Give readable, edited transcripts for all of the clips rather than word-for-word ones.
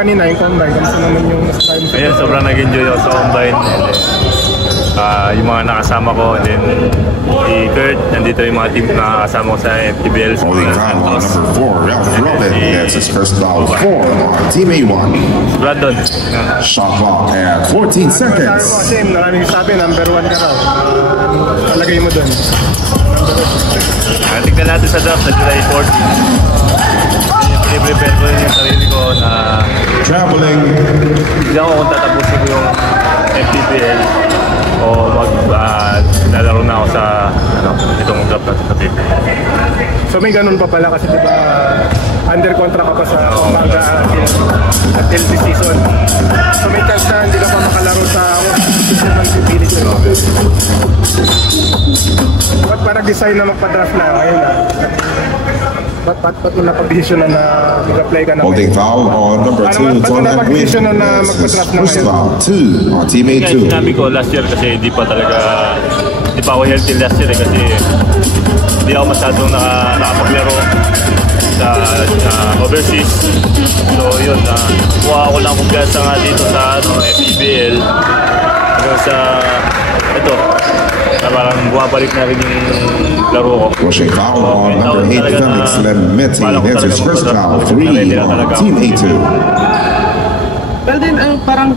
kanina, yung combine, kamusta naman yung style? Ayun, sobrang nag-enjoy ako sa combine. Yung mga nakasama ko, and then si Kurt, nandito yung mga team na nakasama ko sa FTBL. Holding foul on number 4, Ralph Robin. That's his first foul, 4 on Team A1. Brandon. Shot clock at 14 seconds. Kasi maraming sabi, number 1 ka raw. Talagay mo dun. Tignan natin sa draft sa July 14. I-prepare ko yung sarili ko na Traveling. hindi ako kung tatapusin ko yung FTBL o lalaro na ako sa itong draft natin sa PBA. So may ganun pa pala kasi diba under contract ka pa sa umaga until this season. So may chance na hindi ka pa makalaro sa season ng PBA. Ba't pa nag-decide na magpa-draft na ngayon na? Ba't mo napag-desisyon na mag-apply ka na? Holding foul on number 2, Tonan Win. First foul, 2 on Team A2. Sinabi ko last year kasi hindi pa ako healthy last year kasi hindi ako masyadong nakapaglaro sa overseas. So yun, kuha ako lang kumpiyansa nga dito sa FTBL hanggang sa ito na parang bumabalik na rin yung laro ko. Rushing foul on number 8, Felix Lemeti. That's his first foul, 3 on Team A2. Well then, parang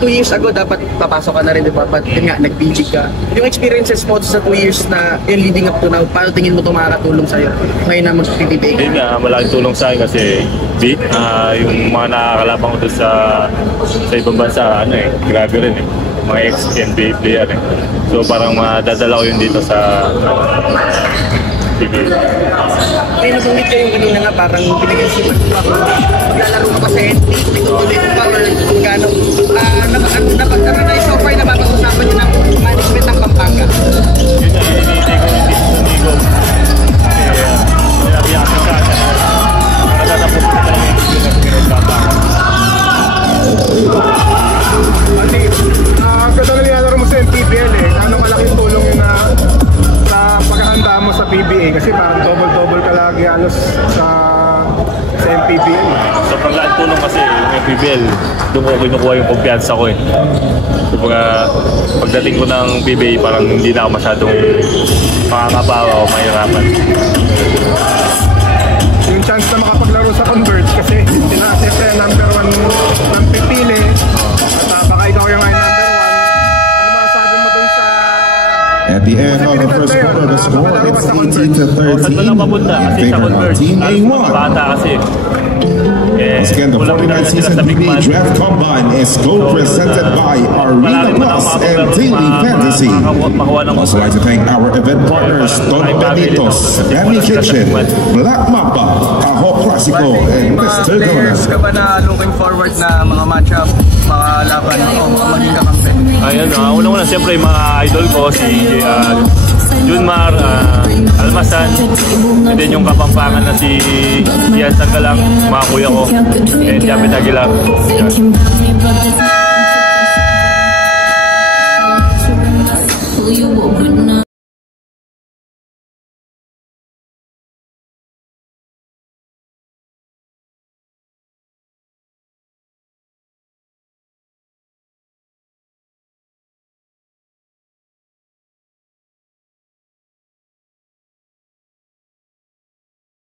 2 years ago dapat papasok ka na rin, diba? But yun nga, nag-PG ka. Yung experiences mo sa 2 years na yung leading up to now, paano tingin mo ito makakatulong sa'yo ngayon na mag-PBA? Yun nga, malaking tulong sa akin kasi yung mga nakakalabang ko doon sa ibang bansa, grabe rin mga ex-NBA player So parang madadala ko yun dito sa PBA. May nabanggit kayo kanina nga parang pinigil si maglalaro ka pa sa NBA, tuloy mo pa or kung gano'n. Na-nice so far na mapag-usapan nyo ng management ng Pampanga. Yun na, hindi ko. Sinabi ako sa akin, nakatapos ko talaga yung Pampanga. Kasi nalilaro mo sa MPBL ano kalaking tulong yun sa paghahanda mo sa PBA kasi parang double ka lagi halos sa MPBL. Sobrang laking tulong kasi yung MPBL, doon ko kinukuha yung kumpiyansa ko So pagdating ko ng PBA parang hindi na ako masyadong makakabawa o mahirapan. Yung chance na makapaglaro sa Converge kasi siyempre number 1 ng pipili at baka ikaw yung number 1. Ano masasabi mo dun sa... At the end of the first quarter, the score is 18-13 in favor of Team A1. Bata kasi. Once again, the 49th season PBA Draft Combine is co-presented by Arena Plus and Daily Fantasy. Also like to thank our event partners, Don Benitos, Bammy Kitchen, Black Mamba, Aho Classico, and Mr. Donut. Players ka ba na looking forward na mga matchup, mga laban o maging kakampi? Ayun, unang-una siyempre yung mga idol ko, si Junmar, Almasan, and then yung Kapampangan na si Ian Sanggalang, mga kuya ko, and Japet Aguilar. Yan.